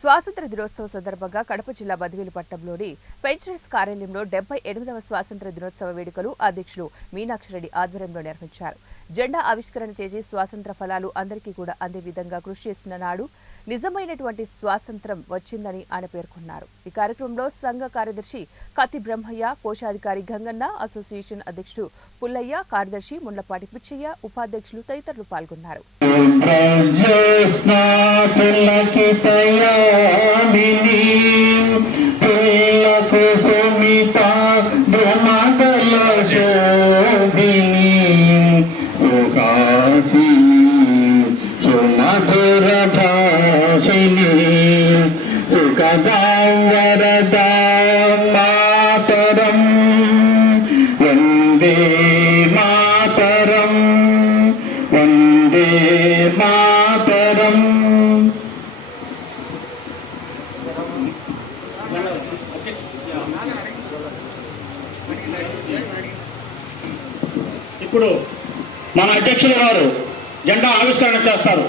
స్వాతంత్ర దినోత్సవ సందర్భంగా కడప జిల్లా బద్వేలు పట్టణంలోని పెన్షనర్స్ కార్యాలయంలో 78వ స్వాతంత్ర దినోత్సవ వేడుకలు అధ్యక్షులు మీనాక్షిరెడ్డి ఆధ్వర్యంలో నిర్వహించారు. జెండా ఆవిష్కరణ చేసి స్వాతంత్ర ఫలాలు అందరికీ కూడా అందే విధంగా కృషి చేసిన నాడు నిజమైనటువంటి స్వాతంత్రం వచ్చిందని ఆయన పేర్కొన్నారు. ఈ కార్యక్రమంలో సంఘ కార్యదర్శి కత్తి బ్రహ్మయ్య, కోశాధికారి గంగన్న, అసోసియేషన్ అధ్యక్షుడు పుల్లయ్య, కార్యదర్శి ముండ్లపాటి పిచ్చయ్య, ఉపాధ్యక్షులు తదితరులు పాల్గొన్నారు. వందే మాతరం, వందే మాతరం. ఇప్పుడు మన అధ్యక్షులు గారు జెండా ఆవిష్కరణ చేస్తారు.